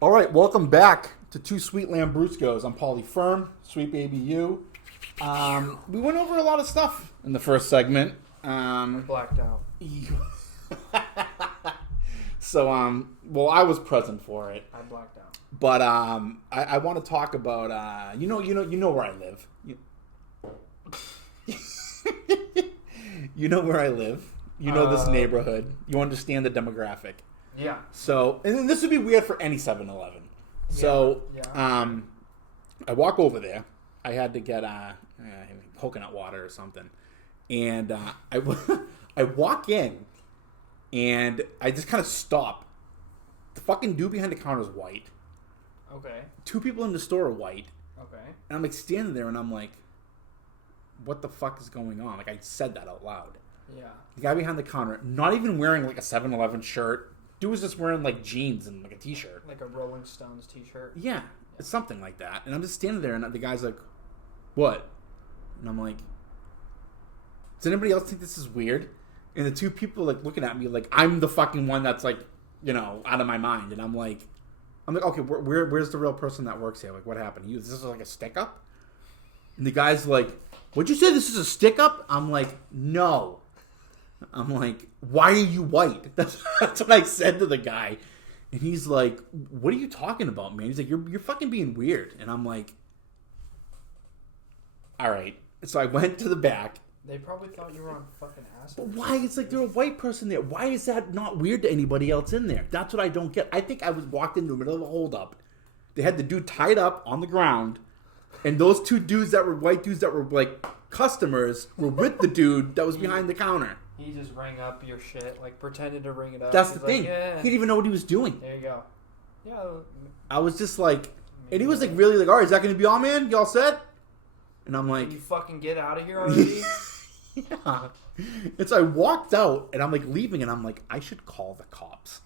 All right, welcome back to Two Sweet Lambruscos. I'm Paulie Firm, Sweet Baby You. We went over a lot of stuff in the first segment. I blacked out. So, well, I was present for it. I blacked out. But I want to talk about you know where I live. You know where I live. You know this neighborhood. You understand the demographic. Yeah. So, and this would be weird for any 7-Eleven. So, I walk over there. I had to get coconut water or something. And I walk in, and I just kind of stop. The fucking dude behind the counter is white. Okay. 2 people in the store are white. Okay. And I'm like standing there, and I'm like, what the fuck is going on? Like, I said that out loud. Yeah. The guy behind the counter, not even wearing like a 7-Eleven shirt. Dude was just wearing like jeans and like a t-shirt. Like a Rolling Stones t-shirt. Yeah, it's something like that. And I'm just standing there, and the guy's like, what? And I'm like, does anybody else think this is weird? And the 2 people like looking at me like I'm the fucking one that's like, out of my mind. And I'm like, okay, where's the real person that works here? Like, what happened? Is this like a stick up? And the guy's like, what'd you say? This is a stick up? I'm like, no. I'm like, why are you white? That's what I said to the guy. And he's like, what are you talking about, man? He's like, you're fucking being weird. And I'm like, all right. So I went to the back. They probably thought you were on fucking acid. But why? It's like, there's a white person there. Why is that not weird to anybody else in there? That's what I don't get. I think I was walked into the middle of a holdup. They had the dude tied up on the ground. And those 2 dudes that were white dudes that were like customers were with the dude that was behind the counter. He just rang up your shit, like pretended to ring it up. That's the thing. He didn't even know what he was doing. There you go. Yeah. I was just like, and he was like really like, all right, is that going to be all, man? Y'all set? And I'm like, can you fucking get out of here already? yeah. And so I walked out, and I'm like leaving, and I'm like, I should call the cops.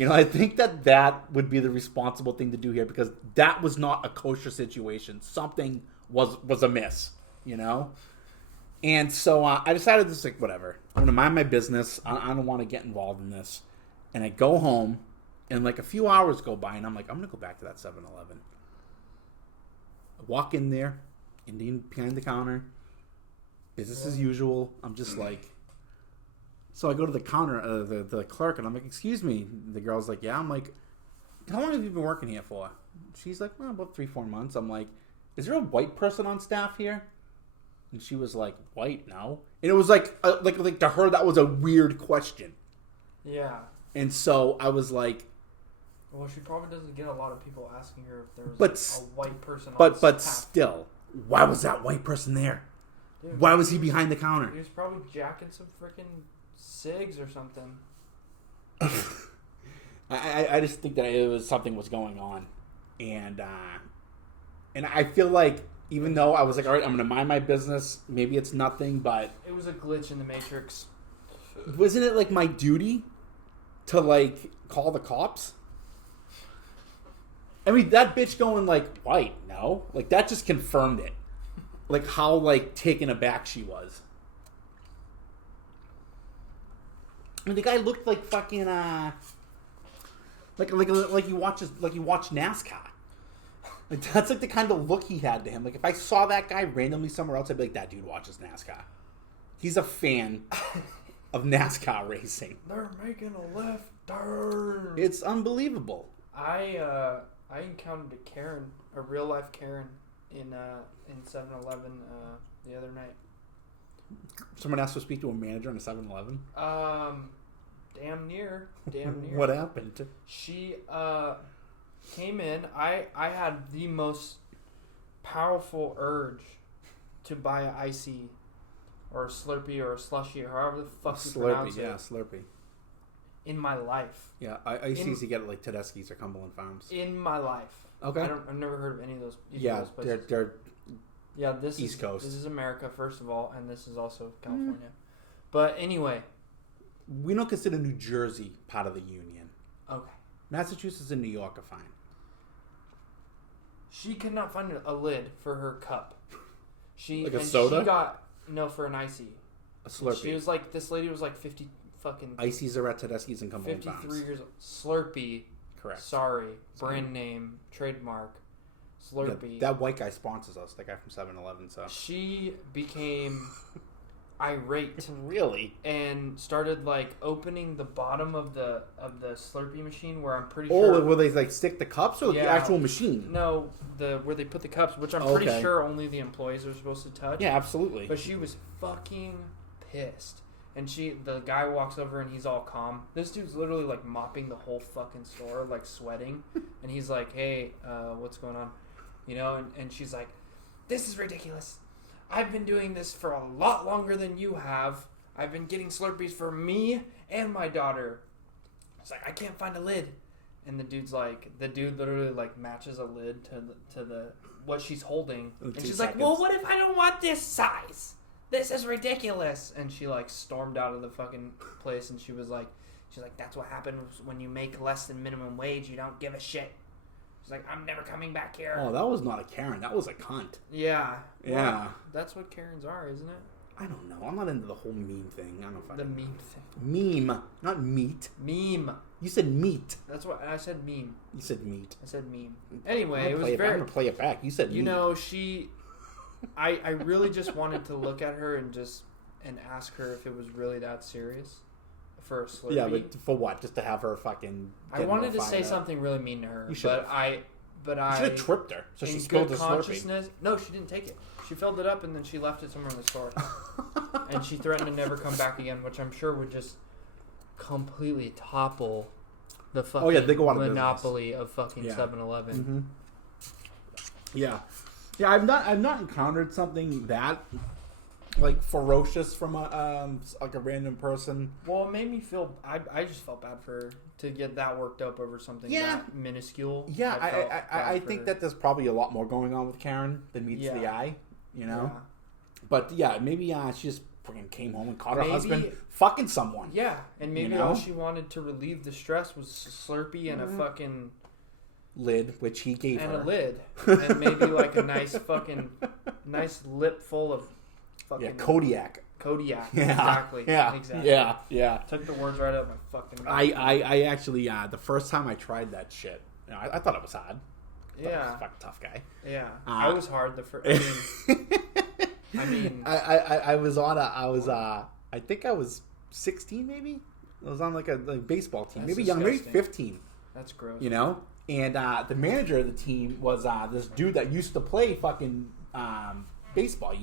I think that would be the responsible thing to do here, because that was not a kosher situation. Something was amiss, And so I decided to like, whatever. I'm going to mind my business. I don't want to get involved in this. And I go home, and like a few hours go by, and I'm like, I'm going to go back to that 7-Eleven. I walk in there, Indian behind the counter, business as usual. I'm just like, so I go to the counter, the clerk, and I'm like, excuse me. The girl's like, yeah. I'm like, how long have you been working here for? She's like, well, about 3-4 months. I'm like, is there a white person on staff here? And she was like, white? No. And it was like to her, that was a weird question. Yeah. And so I was like, well, she probably doesn't get a lot of people asking her if there's a white person on staff. But still, why was that white person there? Dude, why was he behind the counter? He was probably jacking some freaking cigs or something. I just think that something was going on. And I feel like, even though I was like, all right, I'm going to mind my business. Maybe it's nothing, but... It was a glitch in the Matrix. Wasn't it like my duty to like call the cops? I mean, that bitch going like, white, no? Like, that just confirmed it. Like, how like taken aback she was. I mean, the guy looked like fucking, like he watches, like he watched NASCAR. Like, that's like the kind of look he had to him. Like, if I saw that guy randomly somewhere else, I'd be like, that dude watches NASCAR. He's a fan of NASCAR racing. They're making a left turn. It's unbelievable. I encountered a real life Karen in 7-Eleven the other night. Someone asked to speak to a manager in a 7-Eleven? Damn near. What happened? She came in. I had the most powerful urge to buy an icy or a Slurpee or a Slushie or however the fuck you pronounce it. Slurpee. In my life. Yeah, I used to get it like Tedeschi's or Cumberland Farms. In my life. Okay. I've never heard of any of those. They're this East Coast. This is America, first of all, and this is also California. But anyway. We don't consider New Jersey part of the Union. Okay. Massachusetts and New York are fine. She could not find a lid for her cup. Like a soda? She got, for an icy. A Slurpee. She was like, this lady was like 50 fucking... Ices are at Tedeschi's and Cumberland 53 Farms. years old. Slurpee Correct. Sorry. Brand name, trademark, Slurpee. Yeah, that white guy sponsors us, that guy from 7-Eleven, so. She became irate. Really? And started, like, opening the bottom of the Slurpee machine where I'm pretty sure... Oh, where they, like, stick the cups or the actual machine? No, where they put the cups, which I'm pretty sure only the employees are supposed to touch. Yeah, absolutely. But she was fucking pissed. And the guy walks over and he's all calm. This dude's literally like mopping the whole fucking store, like sweating. And he's like, hey, what's going on? You know, and she's like, this is ridiculous. I've been doing this for a lot longer than you have. I've been getting Slurpees for me and my daughter. It's like, I can't find a lid. And the dude literally like matches a lid to the what she's holding. And she's like, well, what if I don't want this size? This is ridiculous. And she like stormed out of the fucking place, and she's like, that's what happens when you make less than minimum wage. You don't give a shit. She's like, I'm never coming back here. Oh, that was not a Karen. That was a cunt. Yeah. Yeah. Well, that's what Karens are, isn't it? I don't know. I'm not into the whole meme thing. I don't know if the meme thing. Meme, not meat. Meme. You said meat. That's what I said. Meme. You said meat. I said meme. Anyway, I'm gonna play it back. You said. You meat. know, I really just wanted to look at her and ask her if it was really that serious for a Slurpee. Yeah, but for what? Just to have her fucking. I wanted to say something really mean to her, you should but I should have tripped her. So she spilled the Slurpee. No, she didn't take it. She filled it up and then she left it somewhere in the store. And she threatened to never come back again, which I'm sure would just completely topple the fucking they go out of monopoly of fucking 7-Eleven. Mm-hmm. Yeah. Yeah, I've not encountered something that like ferocious from like a random person. Well, it made me feel. I just felt bad for her to get that worked up over something that minuscule. Yeah, I think that there's probably a lot more going on with Karen than meets the eye. You know, but maybe she just freaking came home and caught her husband fucking someone. Yeah, and maybe all she wanted to relieve the stress was a Slurpee and a fucking lid, which he gave her, and a lid, and maybe like a nice lip full of fucking Kodiak. Yeah, exactly. Yeah. Took the words right out of my fucking mouth. I actually the first time I tried that shit, I thought it was hard. I was a fucking tough guy. Yeah, I was hard the first. I mean, I was on I think I was 16 maybe. I was on like a baseball team, maybe young, maybe 15. That's gross. You know, and the manager of the team was this dude that used to play fucking baseball.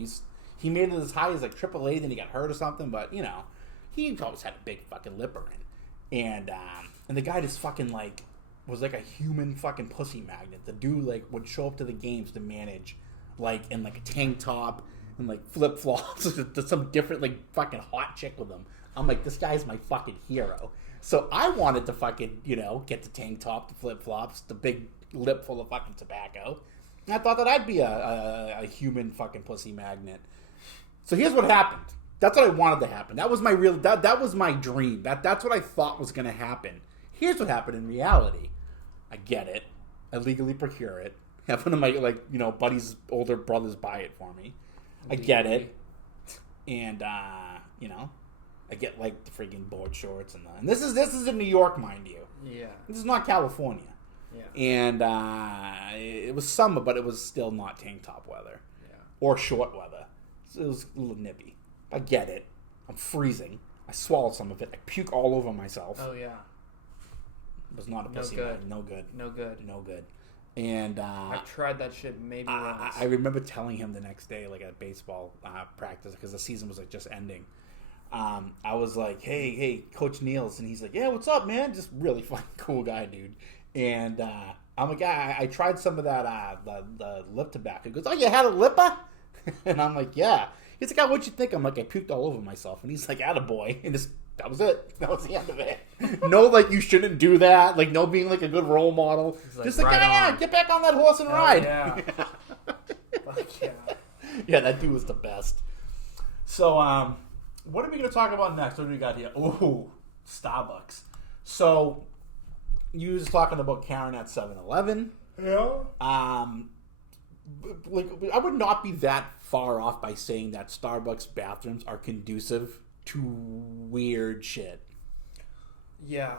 He made it as high as like AAA, then he got hurt or something. But you know, he always had a big fucking lipper in, and the guy just fucking like was like a human fucking pussy magnet. The dude like would show up to the games to manage, like in like a tank top and like flip flops to some different like fucking hot chick with him. I'm like, this guy's my fucking hero. So I wanted to fucking get the tank top, the flip flops, the big lip full of fucking tobacco. And I thought that I'd be a human fucking pussy magnet. So here's what happened. That's what I wanted to happen. That was my that was my dream. That's what I thought was going to happen. Here's what happened in reality. I get it. I legally procure it. Have one of my buddy's older brothers buy it for me. I get it. And I get like the freaking board shorts and this is in New York, mind you. Yeah. This is not California. Yeah. And it was summer, but it was still not tank top weather. Yeah. Or short weather. So it was a little nippy. I get it. I'm freezing. I swallowed some of it. I puke all over myself. Oh yeah. It was not a pussy. No good. No good. No good. And I've tried that shit maybe once. I remember telling him the next day, like at baseball practice, because the season was like just ending. I was like, hey, Coach Niels, and he's like, yeah, what's up, man? Just really fucking cool guy, dude. And I'm like, I tried some of that the lip tobacco. He goes, oh, you had a lipper? And I'm like, yeah. He's like, oh, what'd you think? I'm like, I puked all over myself. And he's like, attaboy. And that was it. That was the end of it. No, like, you shouldn't do that. Like, no being, like, a good role model. Just like, yeah, get back on that horse and ride. Yeah. Fuck yeah. Yeah, that dude was the best. So, what are we going to talk about next? What do we got here? Ooh, Starbucks. So, you was talking about Karen at 7-Eleven. Yeah. Like, I would not be that far off by saying that Starbucks bathrooms are conducive to weird shit. Yeah.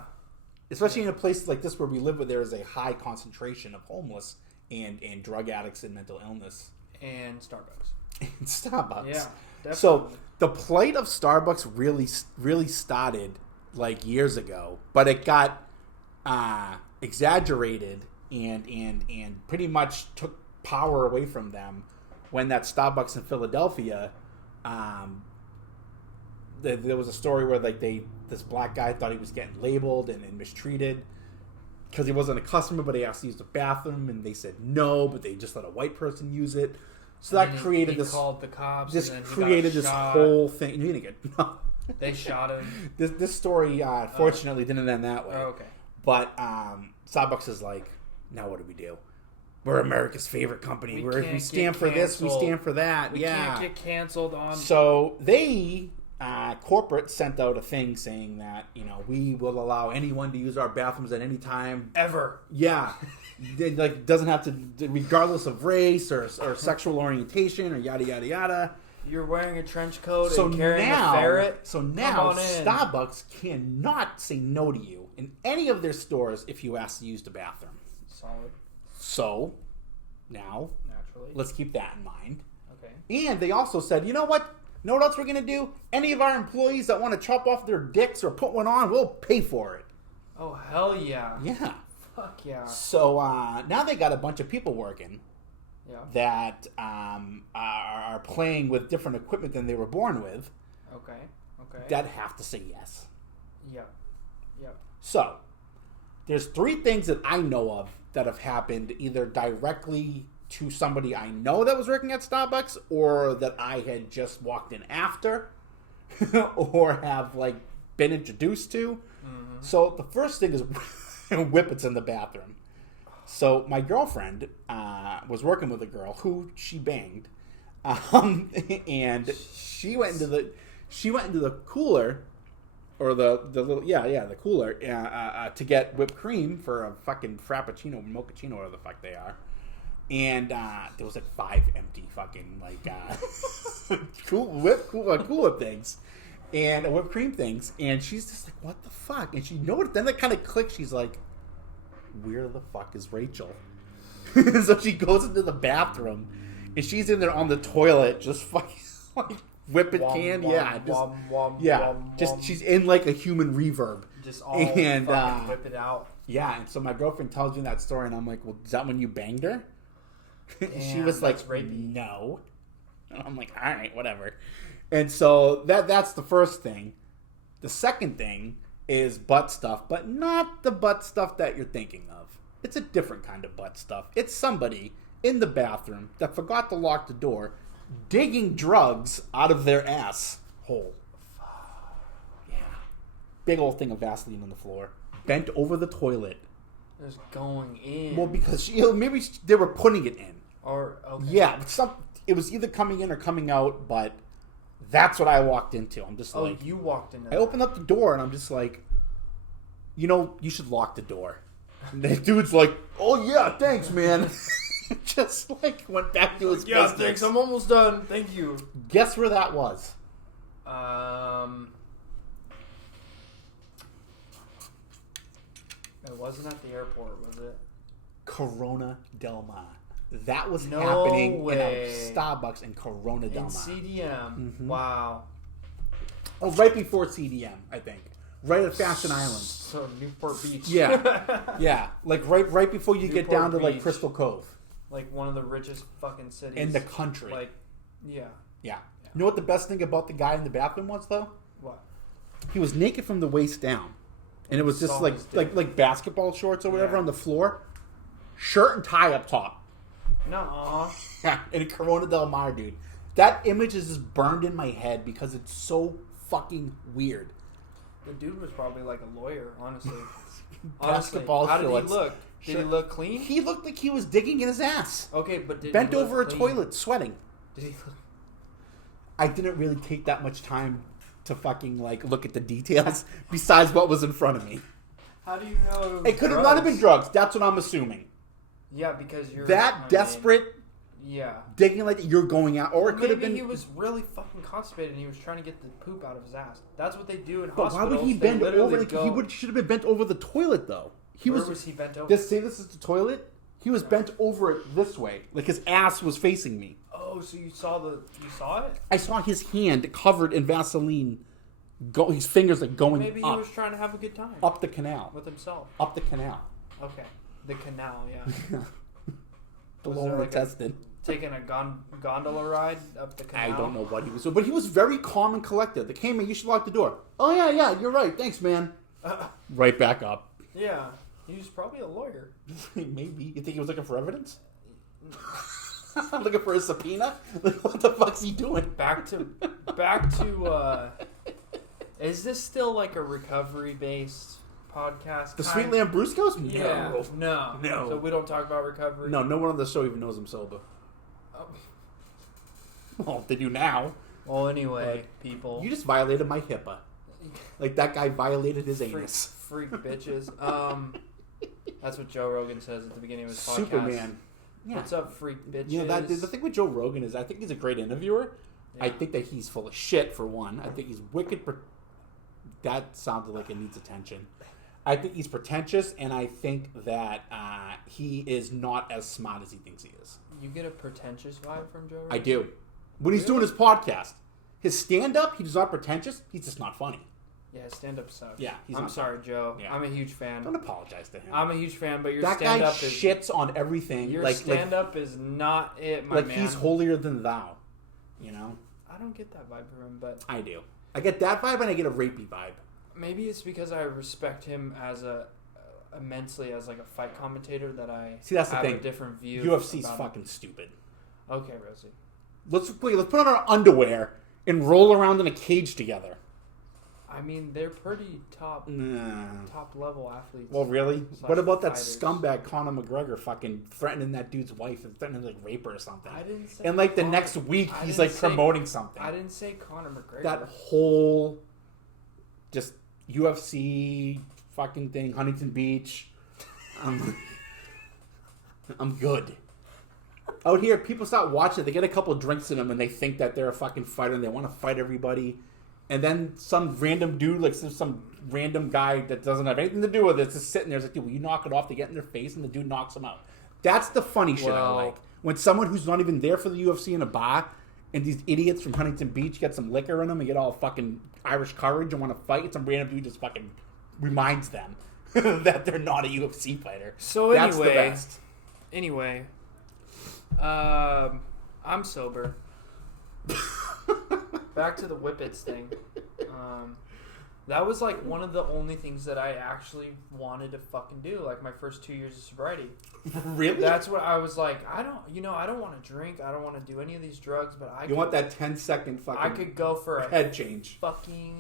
especially in a place like this where we live, where there is a high concentration of homeless and drug addicts and mental illness. And Starbucks. And Starbucks. Yeah, definitely. So the plight of Starbucks really started like years ago, but it got exaggerated and pretty much took power away from them when that Starbucks in Philadelphia, there was a story where like this black guy thought he was getting labeled and mistreated because he wasn't a customer, but he asked to use the bathroom, and they said no, but they just let a white person use it. So that created this. Called the cops. This and then created this whole thing. You didn't get. They shot him. This story, fortunately, didn't end that way. Oh, okay. But Starbucks is like, now what do we do? We're America's favorite company. We stand for this. We stand for that. We can't get canceled on. So they, corporate, sent out a thing saying that we will allow anyone to use our bathrooms at any time ever. Yeah. It, like, doesn't have to, regardless of race or sexual orientation or yada yada yada. You're wearing a trench coat and carrying a ferret. So now Starbucks cannot say no to you in any of their stores if you ask to use the bathroom. Solid. So now, naturally, let's keep that in mind. Okay. And they also said, you know what? Know what else we're gonna do? Any of our employees that want to chop off their dicks or put one on, we'll pay for it. Oh hell yeah! Yeah. Fuck yeah. So now they got a bunch of people working that are playing with different equipment than they were born with. Okay. That have to say yes. Yep. So there's 3 things that I know of that have happened either directly to somebody I know that was working at Starbucks, or that I had just walked in after, or have like been introduced to. Mm-hmm. So the first thing is whippets in the bathroom. So my girlfriend was working with a girl who she banged, and she went into the cooler, or the little the cooler to get whipped cream for a fucking frappuccino, mochaccino, whatever the fuck they are. And there was like 5 empty fucking like cooler things and whipped cream things, and she's just like, what the fuck? And she noticed, then that kind of clicked. She's like, where the fuck is Rachel? So she goes into the bathroom, and she's in there on the toilet, just fucking like whipping can, just she's in like a human reverb, just all and whip it out. Yeah, and so my girlfriend tells me that story, and I'm like, well, is that when you banged her? Damn, she was like, no. And I'm like, all right, whatever. And so that's the first thing. The second thing is butt stuff, but not the butt stuff that you're thinking of. It's a different kind of butt stuff. It's somebody in the bathroom that forgot to lock the door, digging drugs out of their ass hole. Yeah. Big old thing of Vaseline on the floor. Bent over the toilet. Just going in. Well, because maybe they were putting it in. Or, okay. Yeah, it was either coming in or coming out, but that's what I walked into. I'm just like... Oh, you walked into I opened up the door, and I'm just like, you should lock the door. And the dude's like, oh, yeah, thanks, man. Just, like, went back to his business. Yeah, thanks, I'm almost done. Thank you. Guess where that was? It wasn't at the airport, was it? Corona Del Mar. That was happening way. in a Starbucks in Corona Del Mar. In CDM. Mm-hmm. Wow. Oh, right before CDM, I think. Right at Fashion Island. So Newport Beach. Yeah. Yeah. Like right before you get down to like Beach. Crystal Cove. Like one of the richest fucking cities. In the country. Like, yeah. You know what the best thing about the guy in the bathroom was, though? What? He was naked from the waist down. And it was just like basketball shorts or whatever on the floor. Shirt and tie up top. Nuh-uh. Yeah, in Corona Del Mar, dude. That image is just burned in my head because it's so fucking weird. The dude was probably like a lawyer, honestly. Basketball How shorts. did he look? Did he look clean? He looked like he was digging in his ass. Okay, but did bent he look over clean? a toilet, sweating. Did he look... I didn't really take that much time to fucking like look at the details besides what was in front of me. How do you know it could have not have been drugs. That's what I'm assuming. Yeah, because you're that desperate. Yeah. Digging like that, you're going out. Or it could have been... Maybe he was really fucking constipated and he was trying to get the poop out of his ass. That's what they do in But hospitals. why would he bend over? Like, should have been bent over the toilet, though. Where was he bent over? Just say this is the toilet. He was bent over it this way. Like, his ass was facing me. Oh, so you saw it? I saw his hand covered in Vaseline. His fingers like going Maybe up. he was trying to have a good time. Up the canal. With himself. Up the canal. Okay. The canal, yeah. The lower intestine. Taking a gondola ride up the canal? I don't know what he was doing. But he was very calm and collected. They came in, you should lock the door. Oh, yeah, you're right. Thanks, man. Right back up. Yeah. He was probably a lawyer. Maybe. You think he was looking for evidence? Looking for a subpoena? Like, what the fuck's he doing? Back to is this still like a recovery-based podcast? The Sweet Lambruscos? Yeah. No. So we don't talk about recovery? No one on the show even knows I'm sober. Well, they do now. Well, anyway, people. You just violated my HIPAA. Like that guy violated his anus. Freak bitches. That's what Joe Rogan says at the beginning of his podcast. Superman. Yeah. What's up, freak bitches? You know, the thing with Joe Rogan is I think he's a great interviewer. Yeah. I think that he's full of shit, for one. I think he's wicked. That sounded like it needs attention. I think he's pretentious, and I think that he is not as smart as he thinks he is. You get a pretentious vibe from Joe Rogan? I do. When he's doing his podcast. His stand-up, he's not pretentious. He's just not funny. Yeah, his stand-up sucks. Yeah, I'm sorry, Joe. Yeah. I'm a huge fan. Don't apologize to him. I'm a huge fan, but your that stand-up guy shits on everything. Your stand-up is not it, my man. Like he's holier than thou, you know? I don't get that vibe from him, but... I do. I get that vibe and I get a rapey vibe. Maybe it's because I respect him as immensely as like a fight commentator that I that's the have thing. A different view. UFC's fucking stupid. Okay, Rosie. Let's put on our underwear and roll around in a cage together. I mean, they're pretty top level athletes. Well, really? What about that fighters. scumbag Conor McGregor fucking threatening that dude's wife and threatening to like rape her or something? I didn't say. And like the next week, he's like promoting something. I didn't say Conor McGregor. That whole just UFC fucking thing, Huntington Beach. I'm good. Out here, people start watching. They get a couple drinks in them, and they think that they're a fucking fighter, and they want to fight everybody. And then some random dude, like some random guy that doesn't have anything to do with it, is just sitting there. It's like, dude, will you knock it off? They get in their face, and the dude knocks them out. That's the funny shit I like. When someone who's not even there for the UFC in a bar, and these idiots from Huntington Beach get some liquor in them and get all fucking Irish courage and want to fight, and some random dude just fucking reminds them that they're not a UFC fighter. So that's the best. Anyway, I'm sober. Back to the Whippets thing. That was like one of the only things that I actually wanted to fucking do, like my first 2 years of sobriety. Really? That's what I was like. I don't want to drink. I don't want to do any of these drugs, but you want that 10-second fucking. I could go for a head change. Fucking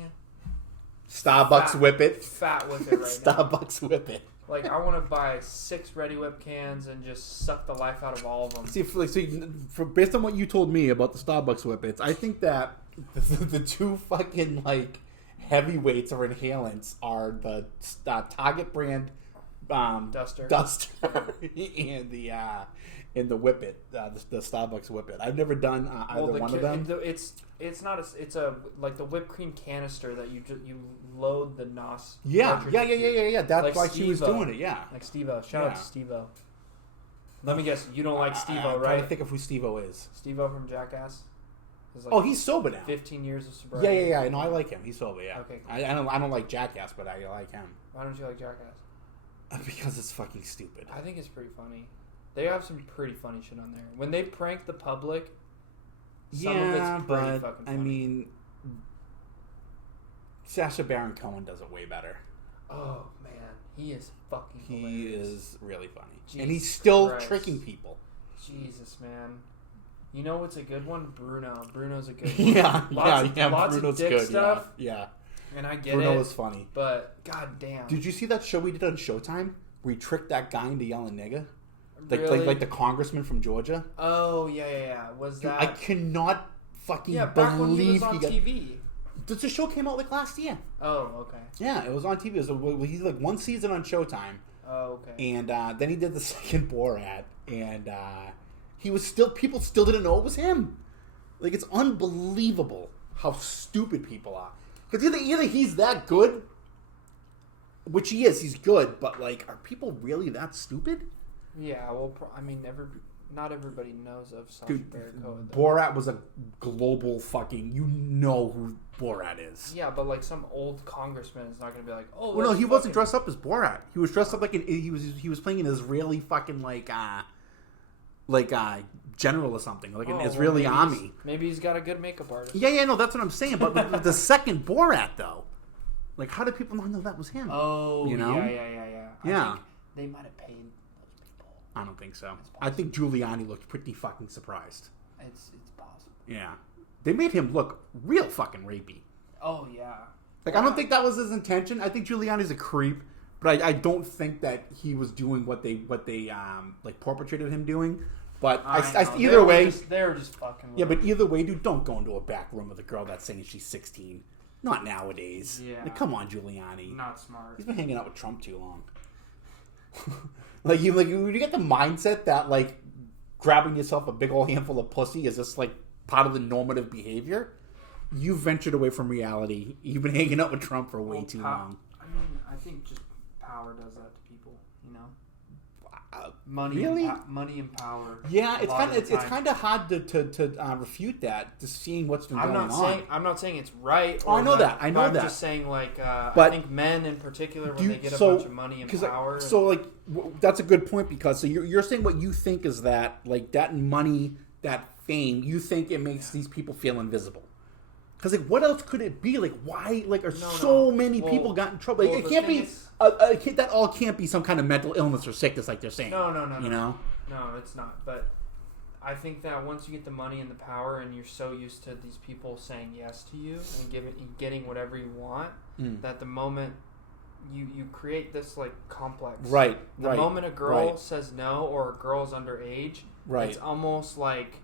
Starbucks Whippet. Fat Whippet right now. Starbucks Whippet. Like, I want to buy 6 Ready Whip cans and just suck the life out of all of them. See, based on what you told me about the Starbucks Whippets, I think that the two fucking, like, heavyweights or inhalants are the Target brand Duster and the Whippet, the Starbucks Whippet. I've never done either one of them. It's not it's a like the whipped cream canister that you load the NOS. Yeah. That's like why she was doing it. Yeah, like Steve-O. Shout out to Steve-O. Let me guess, you don't like Steve-O, right? I'm trying to think of who Steve-O is. Steve-O from Jackass. Like he's sober now. 15 years of sobriety. Yeah. No, I like him. He's sober. Yeah. Okay. Cool. I don't like Jackass, but I like him. Why don't you like Jackass? Because it's fucking stupid. I think it's pretty funny. They have some pretty funny shit on there. When they prank the public, some of it's pretty fucking funny. I mean, Sacha Baron Cohen does it way better. Oh man, he is fucking hilarious. He is really funny. Jesus and he's still Christ. tricking people. Jesus, man. You know what's a good one? Bruno. Bruno's a good one. Lots Bruno's of dick good stuff. Yeah. And I get Bruno it. was funny. But, goddamn. Did you see that show we did on Showtime? Where he tricked that guy into yelling nigga? Really? Like the congressman from Georgia? Oh, yeah. Was that... I cannot fucking back when he was believe on TV. The show came out like last year. Oh, okay. Yeah, it was on TV. He's like one season on Showtime. Oh, okay. And then he did the second Borat, and People still didn't know it was him. Like, it's unbelievable how stupid people are. Because either he's that good, which he is, he's good, but, like, are people really that stupid? Yeah, well, not everybody knows of Sacha Baron Cohen. Borat was a global fucking... You know who Borat is. Yeah, but, like, some old congressman is not going to be like, oh, well, no, he wasn't dressed up as Borat. He was dressed up like... He was playing an Israeli fucking, general or something. Like an Israeli army. Maybe he's got a good makeup artist. Yeah, no, that's what I'm saying. But the second Borat, though... Like, how did people not know that was him? Oh, you know? Yeah. I think they might have paid those people. I don't think so. I think Giuliani looked pretty fucking surprised. It's possible. Yeah. They made him look real fucking rapey. Oh, yeah. Like, I don't think that was his intention. I think Giuliani's a creep, but I don't think that he was doing what they perpetrated him doing. But either way... They were just fucking... Yeah, but either way, dude, don't go into a back room with a girl that's saying she's 16. Not nowadays. Yeah. Like, come on, Giuliani. Not smart. He's been hanging out with Trump too long. you get the mindset that, like, grabbing yourself a big old handful of pussy is just, like, part of the normative behavior, you've ventured away from reality. You've been hanging out with Trump for way too long. I mean, I think just power does that to people, you know? Money, really? Money and power. Yeah, it's kind of hard to refute that. Just seeing what's been going on. I'm not saying it's right. I know that. I'm just saying, like, I think men in particular, when they get a bunch of money and power. That's a good point, because you're saying what you think is that, like, that money, that fame, you think it makes these people feel invisible. Because, like, what else could it be? Like, why, like, so many people got in trouble? Like, it can't be... that all can't be some kind of mental illness or sickness, like they're saying. No. You know? No, it's not. But I think that once you get the money and the power, and you're so used to these people saying yes to you and getting whatever you want, that the moment you create this, like, complex. Right. The moment a girl says no, or a girl's underage, it's almost like...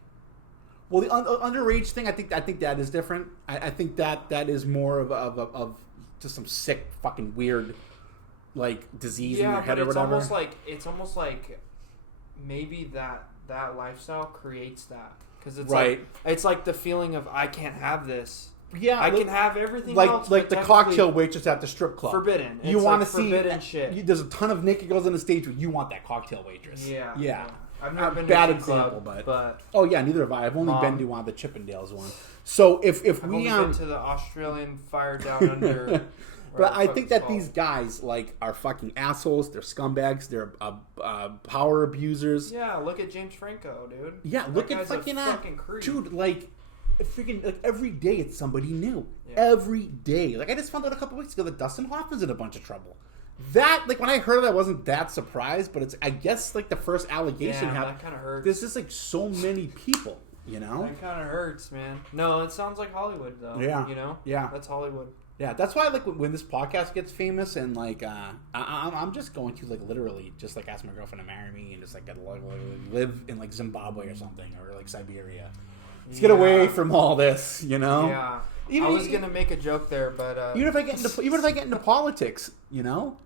Well, the underage thing, I think that is different. I think that is more of just some sick, fucking weird, like, disease in your head or whatever. It's almost like maybe that lifestyle creates that, because it's it's like the feeling of, I can't have this. Yeah, I can have everything else. Like the cocktail waitress at the strip club. Forbidden. You want to see forbidden shit. There's a ton of naked girls on the stage, but you want that cocktail waitress. Yeah. I've never been bad to example, club, but oh yeah, neither have I. I've only been to one of the Chippendales one. So if I've we only been to the Australian Fire Down Under. But I think that these guys, like, are fucking assholes. They're scumbags. They're power abusers. Yeah, look at James Franco, dude. Yeah, look at fucking creep. Dude, like, freaking, like, every day it's somebody new. Yeah. Every day. Like, I just found out a couple weeks ago that Dustin Hoffman's in a bunch of trouble. That, like, when I heard it, I wasn't that surprised, but it's, I guess, like, the first allegation that kind of hurts. There's just, like, so many people, you know? That kind of hurts, man. No, it sounds like Hollywood, though. Yeah. You know? Yeah. That's Hollywood. Yeah, that's why, like, when this podcast gets famous, and, like, I'm just going to, like, literally just, like, ask my girlfriend to marry me and just, like, live in, like, Zimbabwe or something, or, like, Siberia. Let's get away from all this, you know? Yeah. I was gonna make a joke there, but even if I get into politics, you know,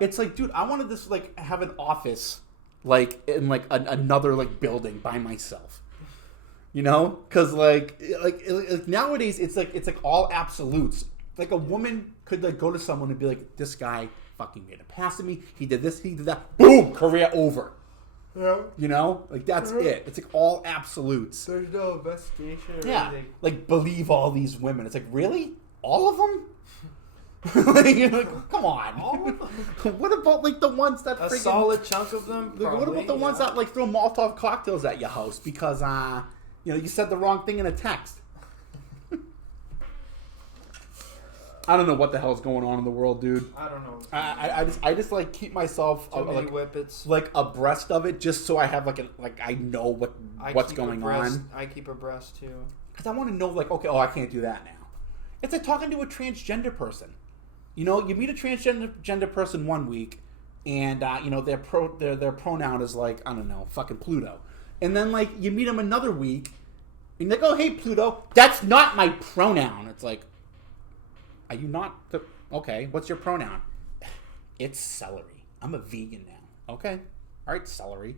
it's like, dude, I wanted this, like, have an office, like, in, like, another, like, building by myself, you know, because like nowadays it's like all absolutes. Like, a woman could, like, go to someone and be like, this guy fucking made a pass at me, he did this, he did that, boom, career over. Yeah. You know? Like, that's it. It's like all absolutes. There's no investigation or anything. Like, believe all these women. It's like, really? All of them? Like, you're like, come on. All of them? What about, like, the ones that a solid chunk of them? Probably, what about the ones that, like, throw Molotov cocktails at your house because, you know, you said the wrong thing in a text? I don't know what the hell's going on in the world, dude. I don't know. I just like keep myself like whippets, like abreast of it, just so I have I know what's going on. I keep abreast too, because I want to know, like, okay, I can't do that now. It's like talking to a transgender person. You know, you meet a transgender person one week, and you know their pronoun is, like, I don't know, fucking Pluto, and then, like, you meet them another week, and they go, hey, Pluto, that's not my pronoun. It's like, are you not okay, what's your pronoun? It's celery. I'm a vegan now. Okay. All right, celery.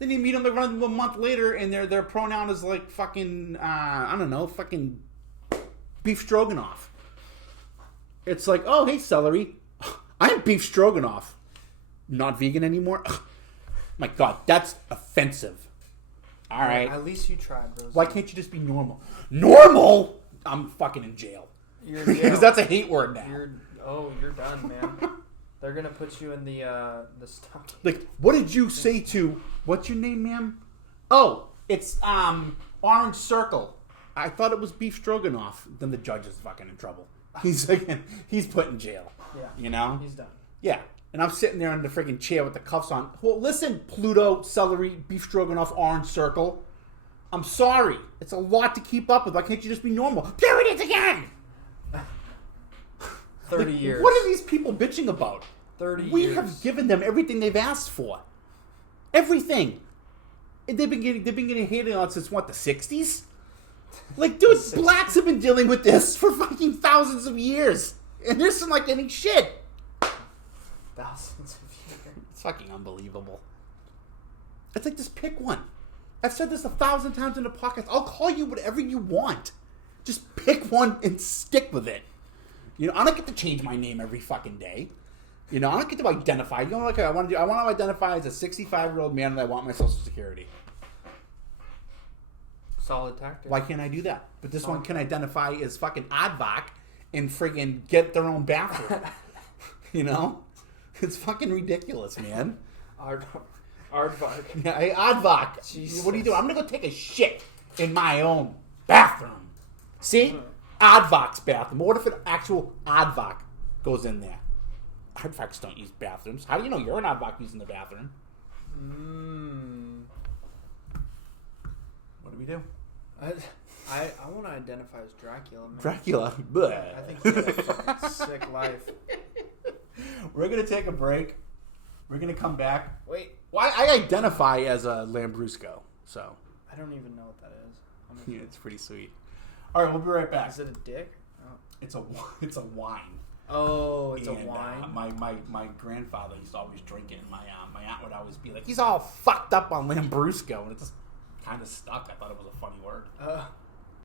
Then you meet them, they run into a month later, and their pronoun is like fucking, I don't know, fucking beef stroganoff. It's like, oh, hey, celery. I'm beef stroganoff. Not vegan anymore? My God, that's offensive. All right. At least you tried, Rose. Why can't you just be normal? Normal? I'm fucking in jail. You're in jail. Because that's a hate word now. You're done, man. They're gonna put you in the stock. Like, what did you say to? What's your name, ma'am? Oh, it's Orange Circle. I thought it was beef stroganoff. Then the judge is fucking in trouble. He's put in jail. Yeah. You know. He's done. Yeah. And I'm sitting there in the freaking chair with the cuffs on. Well, listen, Pluto, celery, beef stroganoff, Orange Circle. I'm sorry. It's a lot to keep up with. Why can't you just be normal? There it is again! 30 years. What are these people bitching about? 30 years. We have given them everything they've asked for. Everything. And they've been getting hated on since, what, the 60s? Like, dude, blacks have been dealing with this for fucking thousands of years. And they're still not getting shit. Thousands of years. It's fucking unbelievable. It's like, just pick one. I've said this 1,000 times in the podcast. I'll call you whatever you want. Just pick one and stick with it. You know, I don't get to change my name every fucking day. You know, I don't get to identify. You know, like I want to identify as a 65-year-old man that I want my Social Security. Solid tactic. Why can't I do that? But this one can identify as fucking Advac and friggin' get their own bathroom. You know? It's fucking ridiculous, man. Aardvark. Yeah, hey, Advac. Jesus. What are you doing? I'm going to go take a shit in my own bathroom. See? Aardvac's bathroom. What if an actual Aardvac goes in there? Aardvacs don't use bathrooms. How do you know you're an Aardvac using the bathroom? What do we do? I want to identify as Dracula, man. Dracula. I think he's got a fucking sick life. We're going to take a break. We're going to come back. Wait. Well, I identify as a Lambrusco, so. I don't even know what that is. Yeah, it's pretty sweet. All right, we'll be right back. Is it a dick? Oh. It's a wine. Oh, it's and, a wine. My grandfather used to always drink it, and my aunt would always be like, "He's all fucked up on Lambrusco," and it just kind of stuck. I thought it was a funny word.